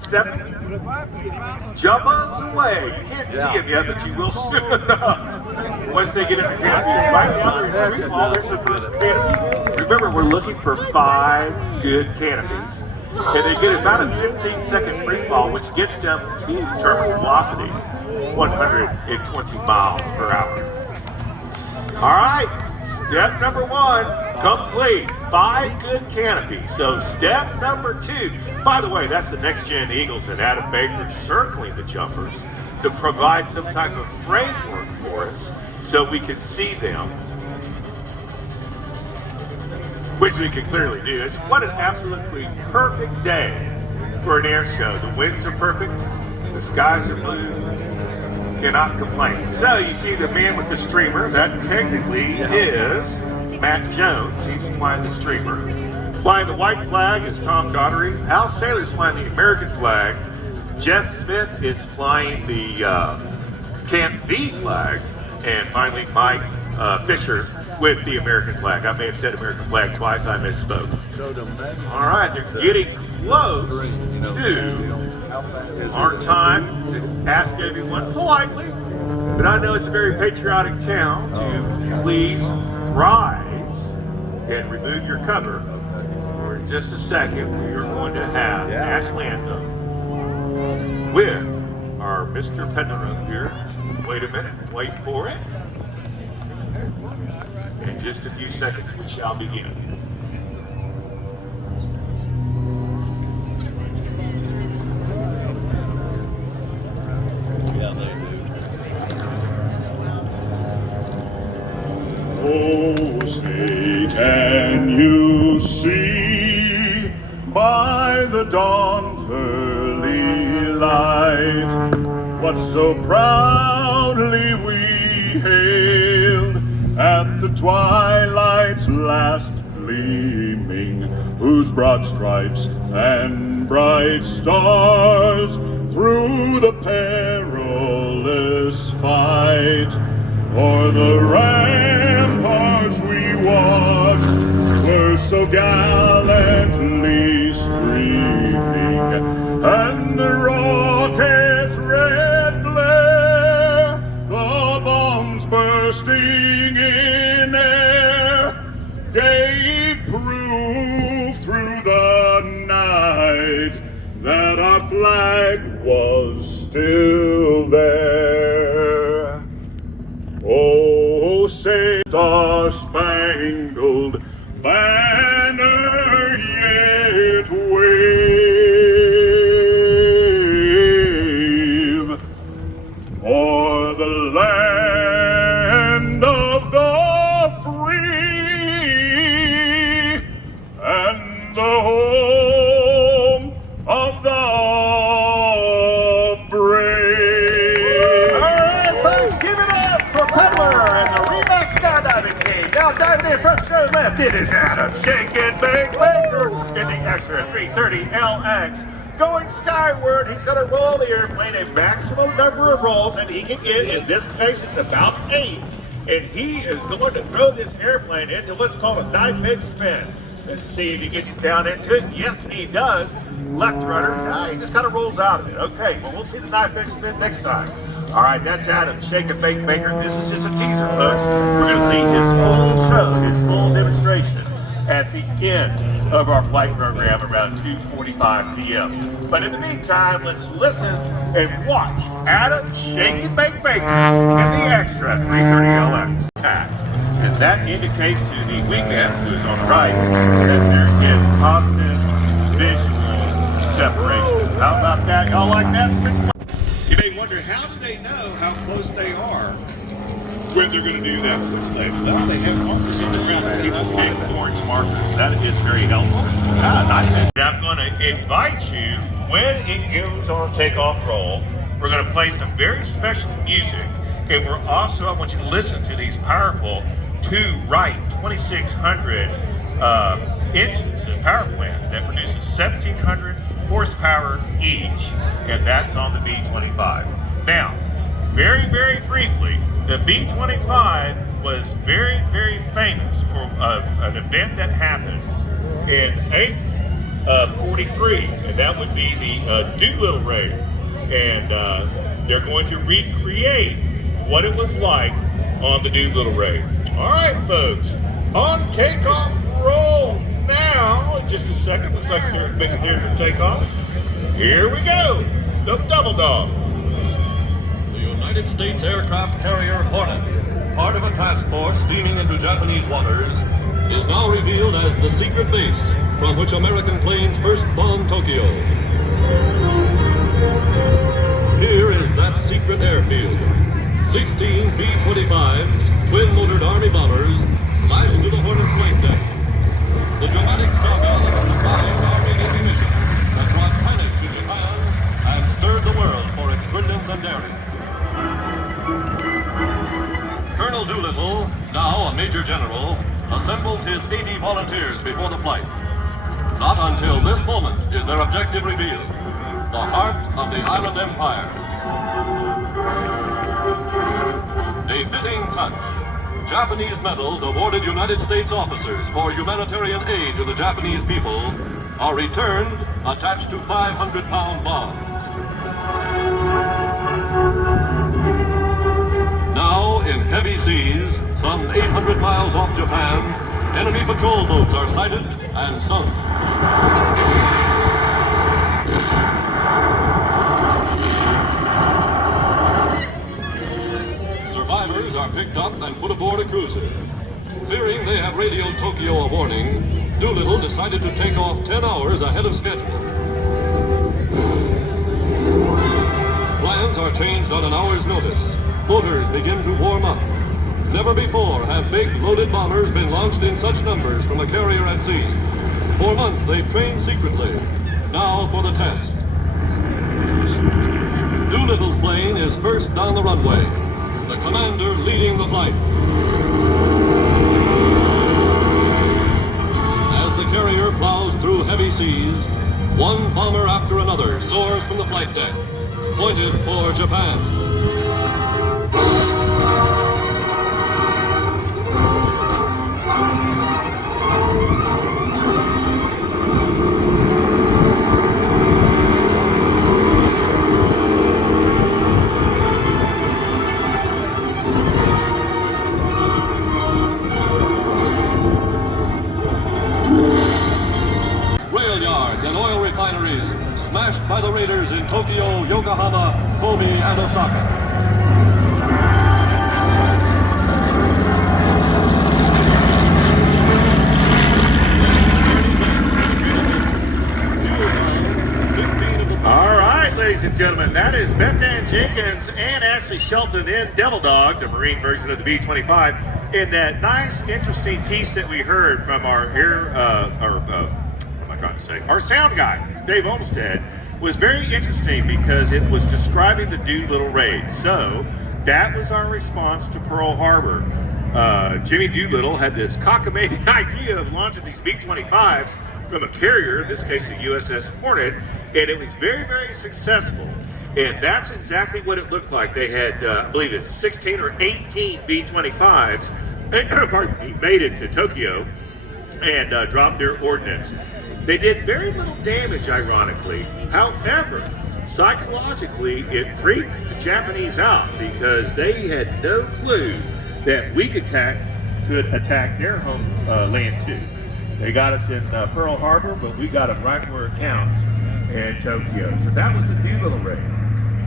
Step, jump on away. You can't see him yet, but you will soon enough. Once they get in the canopy, right now they're in free fall. There's the first canopy. Remember, we're looking for 5 good canopies. And they get about a 15-second free fall, which gets them to terminal velocity, 120 miles per hour. All right. Step number 1, complete 5 good canopies. So step number 2, by the way, that's the Next Gen Eagles and Adam Baker circling the jumpers to provide some type of framework for us so we can see them, which we can clearly do. It's what an absolutely perfect day for an air show. The winds are perfect, the skies are blue. Cannot complain. So you see the man with the streamer, that technically is Matt Jones. He's flying the streamer. Flying the white flag is Tom Daugherty. Al Saylor's flying the American flag. Jeff Smith is flying the Camp B flag. And finally Mike Fisher with the American flag. I may have said American flag twice, I misspoke. All right, they're getting close to our time to ask everyone politely, but I know it's a very patriotic town, to please rise and remove your cover. For just a second, we are going to have national anthem with our Mr. Penderook here. Wait a minute, wait for it. In just a few seconds, we shall begin. Oh, say, can you see by the dawn's early light what so proudly we hailed at the twilight's last gleaming, whose broad stripes and bright stars through the perilous fight o'er the ramparts we watched were so gallantly streaming, and the rocket's red glare, the bombs bursting in air, gave proof through the night that our flag was still there. Oh, say Star-Spangled Banner yet wave o'er the land of the free and the home of the brave. All right, folks, give it up for Peddler and the Remax Skydiving Team. Now diving in front show left, it is Adam Shakin' Big Baker in the extra 330 LX. Going skyward, he's going to roll the airplane a maximum number of rolls that he can get. In this case, it's about 8. And he is going to throw this airplane into what's called a knife edge spin. Let's see if he gets down into it. Yes, he does. Left rudder, he just kind of rolls out of it. Okay, well, we'll see the knife edge spin next time. All right, that's Adam Shakin' Big Baker. This is just a teaser, folks. We're going to see his full show, his full demonstration at the end of our flight program around 2:45 p.m. But in the meantime, let's listen and watch Adam Shakin' Big Baker in the extra 330LX tact. And that indicates to the wingman, who is on the right, that there is positive visual separation. How about that? Y'all like that? You may wonder, how do they know how close they are when they're going to do that switchblade? Well, they have markers on the ground. See those big orange markers? That is very helpful. Nice. I'm going to invite you, when it goes on takeoff roll, we're going to play some very special music. And we're also, I want you to listen to these powerful 2 Wright 2600 engines of power plant that produces 1,700 horsepower each, and that's on the B-25. Now, very, very briefly, the B-25 was very, very famous for an event that happened in April 43, and that would be the Doolittle raid. And they're going to recreate what it was like on the Doolittle raid. All right, folks, on takeoff roll now. Just a second, looks like they're making here for takeoff. Here we go, the Double Dog. The United States aircraft carrier Hornet, part of a task force steaming into Japanese waters, is now revealed as the secret base from which American planes first bombed Tokyo. Here is that secret airfield. 16 B-25s, twin-motored Army bombers, flash into the Hornet's flight deck. The dramatic saga of the flying Army Navy mission that brought panic to Japan and stirred the world for its brilliance and daring. Colonel Doolittle, now a Major General, assembles his 80 volunteers before the flight. Not until this moment is their objective revealed, the heart of the island empire. A fitting touch. Japanese medals awarded United States officers for humanitarian aid to the Japanese people are returned attached to 500-pound bombs. Now, in heavy seas, some 800 miles off Japan, enemy patrol boats are sighted and sunk. Survivors are picked up and put aboard a cruiser. Fearing they have radioed Tokyo a warning, Doolittle decided to take off 10 hours ahead of schedule. Plans are changed on an hour's notice. Motors begin to warm up. Never before have big loaded bombers been launched in such numbers from a carrier at sea. For months they've trained secretly. Now for the test. Doolittle's plane is first down the runway, the commander leading the flight. As the carrier plows through heavy seas, one bomber after another soars from the flight deck, pointed for Japan. Rail yards and oil refineries smashed by the raiders in Tokyo, Yokohama, Kobe, and Osaka. All right, ladies and gentlemen, that is Beth Ann Jenkins and Ashley Shelton in Devil Dog, the Marine version of the B-25, in that nice, interesting piece that we heard from our our sound guy, Dave Olmstead, was very interesting because it was describing the Doolittle raid. So that was our response to Pearl Harbor. Jimmy Doolittle had this cockamamie idea of launching these B-25s from a carrier, in this case a USS Hornet, and it was very, very successful. And that's exactly what it looked like. They had, I believe it's 16 or 18 B-25s, made it to Tokyo and dropped their ordnance. They did very little damage, ironically. However, psychologically, it freaked the Japanese out because they had no clue that we could attack their home land too. They got us in Pearl Harbor, but we got them right where it counts, in Tokyo. So that was the Doolittle raid.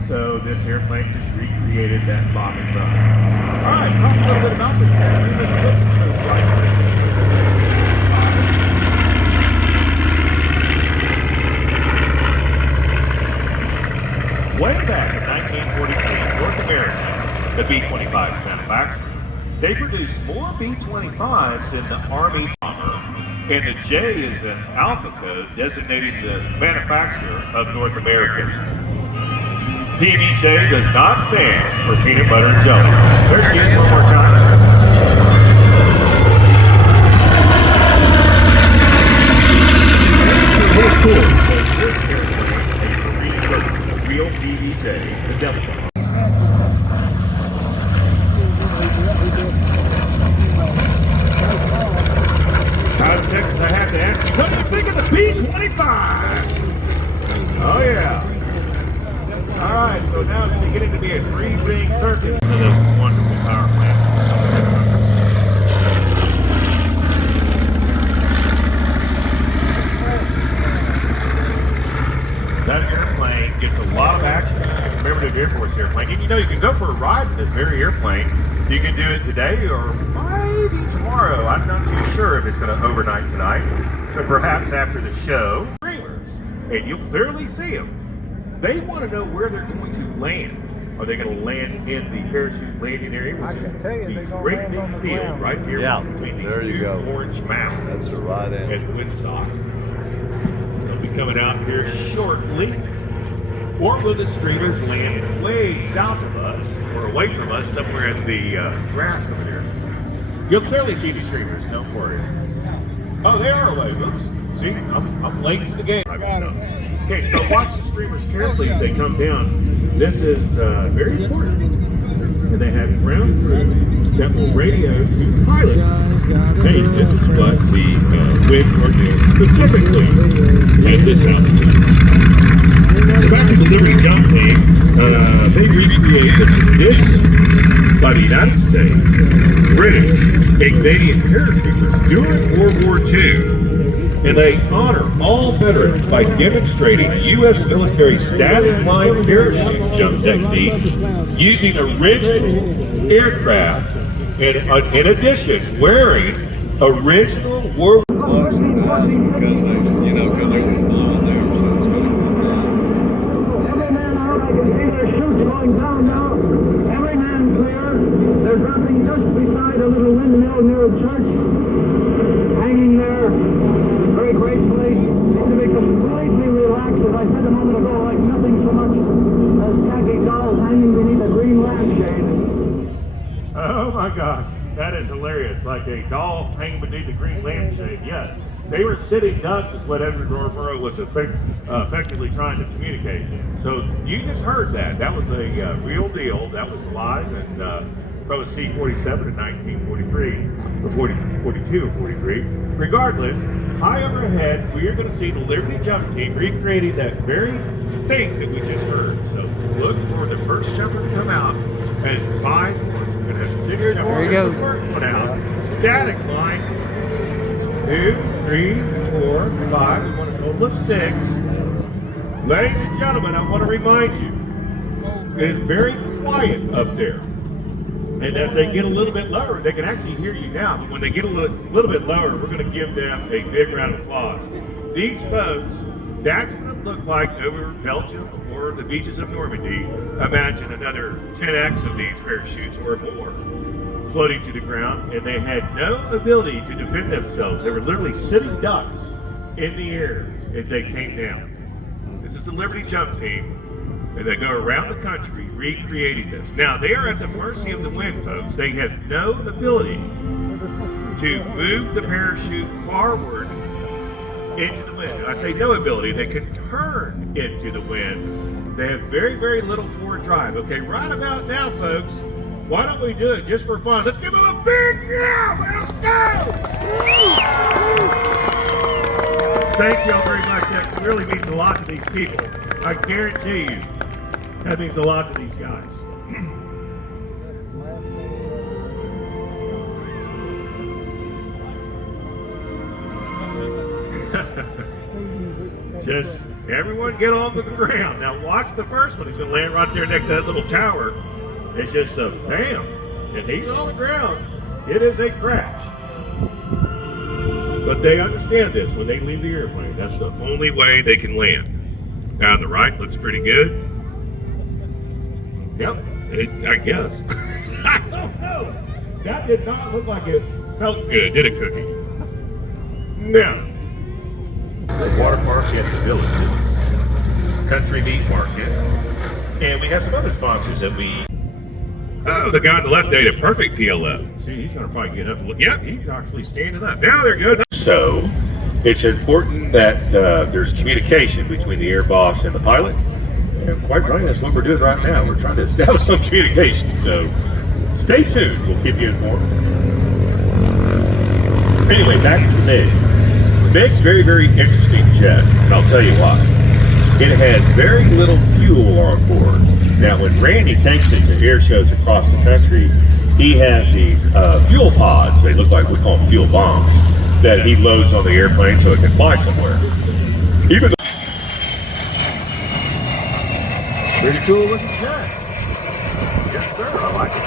So this airplane just recreated that bombing run. All right, talk a little bit about this airplane. Let's listen to those flight messages. Way back in 1943, North America, the B-25's manufactured. They produced more B-25s than the Army bomber, and the J is an alpha code designating the manufacturer of North America. PBJ does not stand for peanut butter and jelly. There she is one more time. This is cool because this airplane is a real PBJ, the Devil Dog. Tyler, Texas, I have to ask you, what do you think of the B-25? Oh yeah. All right, so now it's beginning to be a three-ring circus to this wonderful power plant. That airplane gets a lot of action. Commemorative Air Force airplane. And you know, you can go for a ride in this very airplane. You can do it today or maybe tomorrow. I'm not too sure if it's going to overnight tonight, but perhaps after the show. Streamers, and you'll clearly see them. They want to know where they're going to land. Are they going to land in the parachute landing area, which is the great big field right here between these two orange mountains and Woodstock? They'll be coming out here shortly. Or will the streamers land way south of us or away from us somewhere in the grass over there? You'll clearly see the streamers, don't worry. Oh, they are away. Oops. See, I'm late to the game. Okay, so watch the streamers carefully as they come down. This is very important. And they have ground crew that will radio to pilots. Hey, this is what the winds are doing specifically at this altitude. Back to the Liberty Jump Team, they recreated this tradition by the United States, British, and Canadian paratroopers during World War II, and they honor all veterans by demonstrating U.S. military static line parachute jump techniques using original aircraft, and in addition, wearing original World War II. Because it was blowing there, so it's going to go down. Every man out, I can see their chutes going down now. Every man clear. They're dropping just beside a little windmill near a church. Hanging there very gracefully. Seem to be completely relaxed, as I said a moment ago, like nothing so much as khaki dolls hanging beneath a green lampshade. Oh my gosh, that is hilarious. Like a doll hanging beneath the green lampshade, yes. They were sitting ducks is what Edward Murrow was effectively trying to communicate. So you just heard that. That was a real deal. That was live and from a C-47 in 1943, or 42 or 43. Regardless, high overhead, we are going to see the Liberty Jump Team recreating that very thing that we just heard. So look for the first jumper to come out, and 5 more. So we're going to have 6 jumpers. There he goes. The first one out, static line. 2, 3, 4, 5. We want a total of 6. Ladies and gentlemen, I want to remind you, it is very quiet up there. And as they get a little bit lower, they can actually hear you now. But when they get a little bit lower, we're going to give them a big round of applause. These folks, that's what it looked like over Belgium or the beaches of Normandy. Imagine another 10x of these parachutes or more floating to the ground, and they had no ability to defend themselves. They were literally sitting ducks in the air as they came down. This is the Liberty Jump Team, and they go around the country recreating this. Now, they are at the mercy of the wind, folks. They have no ability to move the parachute forward into the wind. I say no ability. They can turn into the wind. They have very, very little forward drive. Okay, right about now, folks, why don't we do it just for fun? Let's give them a big yeah! Let's go! Thank y'all very much. That really means a lot to these people. I guarantee you, that means a lot to these guys. Just everyone get on the ground. Now watch the first one. He's going to land right there next to that little tower. It's just a bam, and he's on the ground. It is a crash. But they understand this when they leave the airplane. That's the only way they can land. Now on the right looks pretty good. Yep, I guess. I don't know. That did not look like it felt good, did it, Cookie? Now, water park at the Villages, Country Meat Market, and we have some other sponsors that we. Oh, the guy on the left ate a perfect PLF. See, he's going to probably get up and look. Yep, he's actually standing up. Now they're good. So, it's important that there's communication between the air boss and the pilot. And quite frankly, that's what we're doing right now. We're trying to establish some communication. So, stay tuned. We'll keep you informed. Anyway, back to the MiG. The MiG's very, very interesting jet, and I'll tell you why. It has very little fuel on board. Now, when Randy takes it to air shows across the country, he has these fuel pods. They look like, we call them fuel bombs, that he loads on the airplane so it can fly somewhere. Even pretty cool looking jet. Yes, sir. I like it.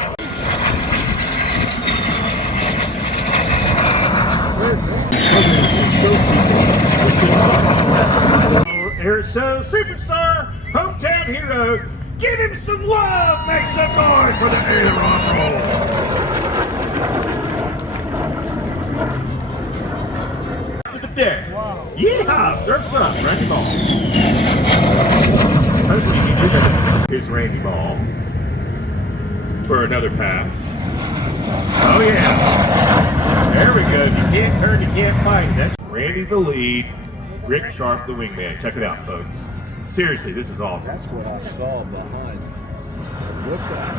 Air Show Superstar, hometown hero. Give him some love. Make some noise for the Air roll. To the deck. Wow. Yeah, surf's up. Randy Ball. Hopefully he did it. Here's Randy Ball for another pass. Oh yeah. There we go. You can't turn, you can't fight. That's Randy the lead, Rick Sharp the wingman. Check it out, folks. Seriously, this is awesome. That's what I saw behind. What's that?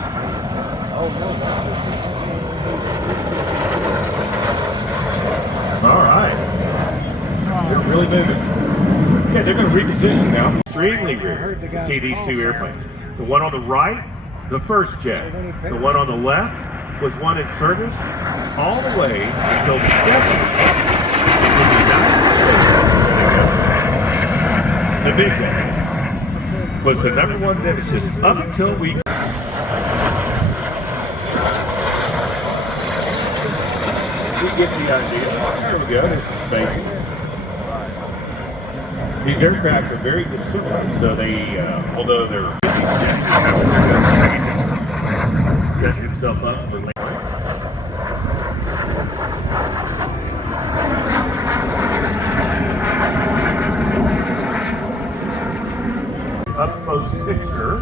Oh no, that's All right. They're really moving. Yeah, they're going to reposition now. Extremely rare to see these two airplanes. The one on the right, the first jet. The one on the left was one in service all the way until the 70s. The big guy was the #1 nemesis up until we. We get the idea. There we go. There's some spacing. These aircraft are very dissimilar, so they, although they're set himself up for. Up close picture,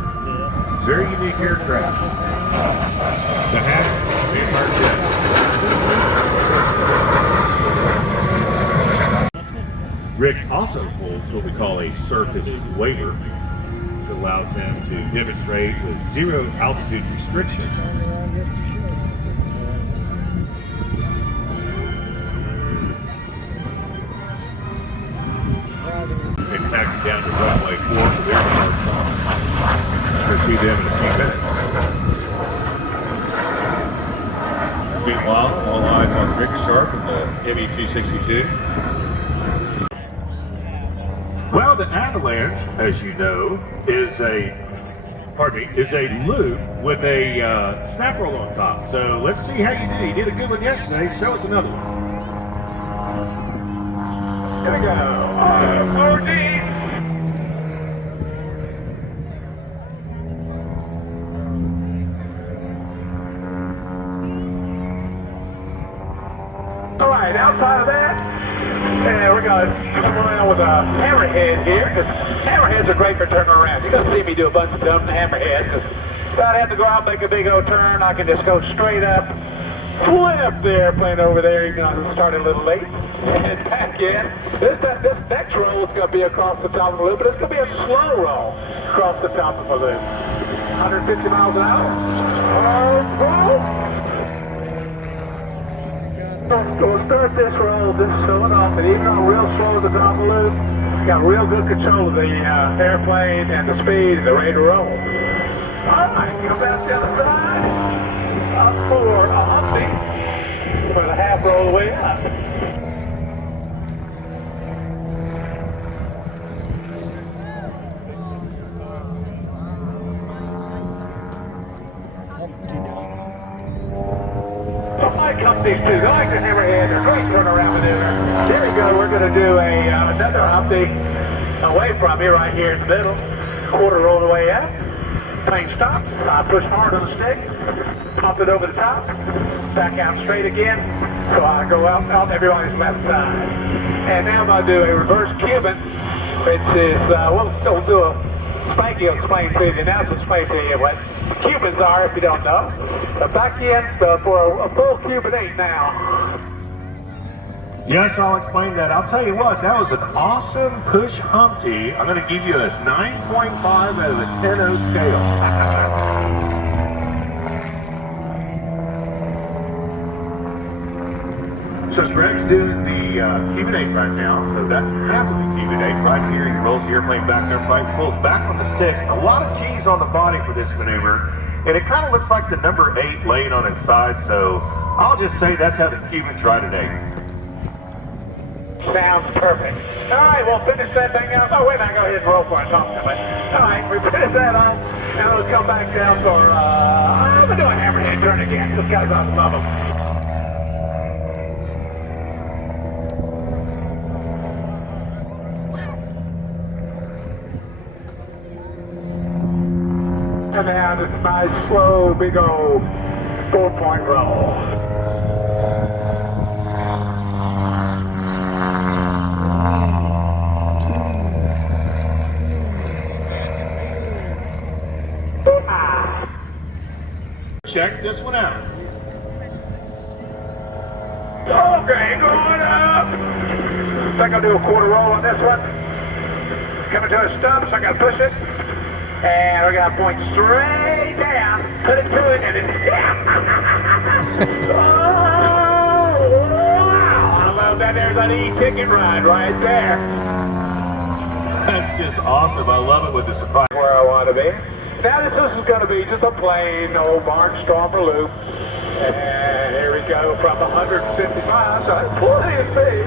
very unique aircraft. The hat, the Rick also holds what we call a surface waiver, which allows him to demonstrate with 0 altitude restrictions. And taxi down to runway 4 for their pursue them in a few minutes. Meanwhile, all eyes on Rick Sharp and the ME-262. Well, the Avalanche, as you know, is a loop with a snap roll on top. So let's see how you did. You did a good one yesterday. Show us another one. Here we go. RD. All right, outside of that, we're going to come around with a hammerhead here, because hammerheads are great for turning around. You're going to see me do a bunch of stuff in the hammerhead, because if I have to go out and make a big old turn, I can just go straight up, flip the airplane over there, even though I started a little late, and back in. This next roll is going to be across the top of the loop, but it's going to be a slow roll across the top of the loop. 150 miles an hour. So we'll start this roll just showing off, and even though real slow at the top of the loop, got real good control of the airplane and the speed, and they're ready to roll. All right, come back the other side. Up for a humpy for the half roll the way up. These two, they like the hammerhead, they're great turnaround maneuver. Here we go, we're going to do another humpty away from me right here in the middle. Quarter roll the way up. Plane stops. I push hard on the stick. Pump it over the top. Back out straight again. So I go out everybody's left side. And now I'm going to do a reverse Cuban, which is, we'll do a Spanky will explain to you. Now it's explain to you what Cubans are if you don't know. Back in for a full Cuban 8 now. Yes, I'll explain that. I'll tell you what, that was an awesome push Humpty. I'm going to give you a 9.5 out of a 10-0 scale. So Greg's doing the cubidate right now, so that's half of the cubidate right here. He rolls the airplane back there, right, pulls back on the stick. A lot of G's on the body for this maneuver, and it kind of looks like the number 8 laying on its side, so I'll just say that's how the Cubans ride today. Sounds perfect. All right, we'll finish that thing out. Oh, wait, I go ahead and roll for it. Talk to me. All right, we finish that off. Now let's come back down for, we'll do a hammerhead turn again. Just got about above them. And now this nice, slow, big old 4-point roll. Check this one out. Okay, going up. I think I'll do a quarter roll on this one. Coming to a stop, so I gotta push it. And we're gonna point straight down, put it to it, and then oh, wow! I love that. There's an e-ticket ride right there. That's just awesome. I love it with the surprise. Where I want to be. Now this is going to be just a plain old Barnstormer loop. And here we go from 155, so that's plenty of speed.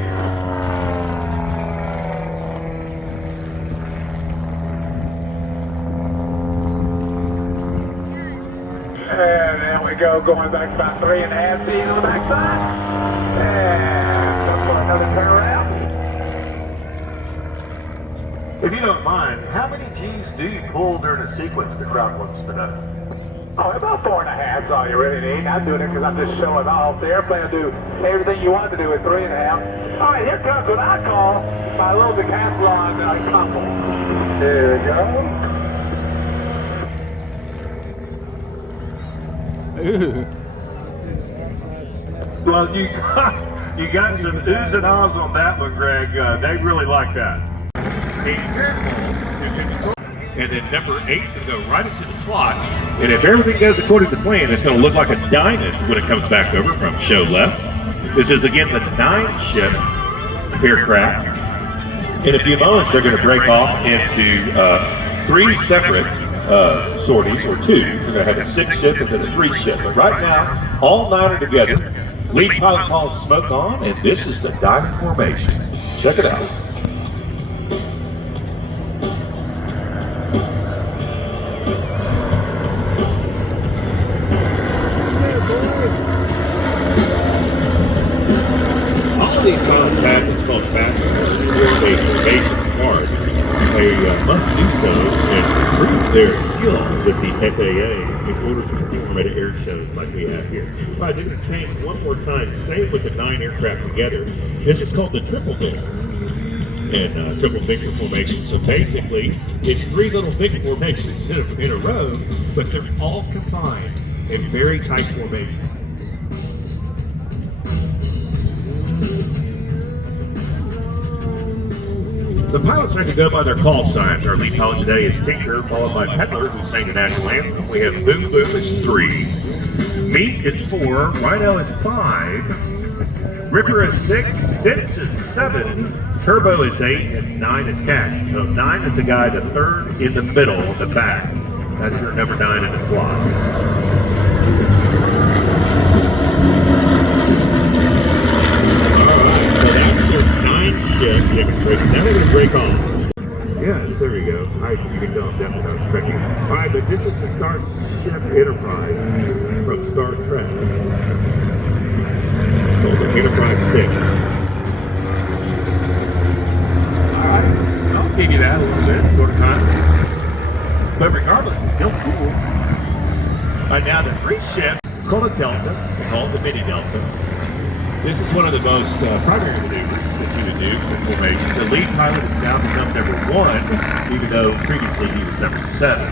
And then we go going back about 3.5 feet on the backside. And come for another turnaround. If you don't mind, how many G's do you pull during a sequence the crowd wants to know? Oh, about 4.5 is all you really need. I'm doing it because I'm just showing off. The airplane will do everything you want to do at 3.5. All right, here comes what I call my little decathlon couple. There we go. Well, you got some oohs and ahs on that one, Greg. They really like that. And then number 8 is going to go right into the slot. And if everything goes according to plan, it's going to look like a diamond when it comes back over from show left. This is again the 9-ship aircraft. In a few moments, they're going to break off into 3 separate sorties, or 2. We're going to have a 6-ship and then a 3-ship. But right now, all 9 are together. Lead pilot calls smoke on, and this is the diamond formation. Check it out. These pilots have what's called fast formation card. They must do so and prove their skill with the FAA in order to perform at air shows like we have here. All right, they're going to change one more time. Stay with the 9 aircraft together. This is called the triple finger and triple finger formation. So basically, it's 3 little finger formations in a row, but they're all confined in very tight formation. The pilots have to go by their call signs. Our lead pilot today is Tinker, followed by Peddler, who sang the national anthem. We have Boom Boom is 3, Meat is 4, Rhino is 5, Ripper is 6, Spitz is 7, Turbo is 8, and 9 is Cash. So 9 is the guy, the 3rd in the middle, the back. That's your number 9 in the slot. Demonstration. Now we're going to break off. Yes, there we go. All right, you can tell I'm definitely not Trekkie. All right, but this is the Starship Enterprise from Star Trek. Called the Enterprise 6. All right, I'll give you that a little bit, sort of kind. But regardless, it's still cool. All right, now the 3 ships, it's called a Delta. We call it the Mini Delta. This is one of the most primary maneuvers that you would do in formation. The lead pilot has now become number 1, even though previously he was number 7.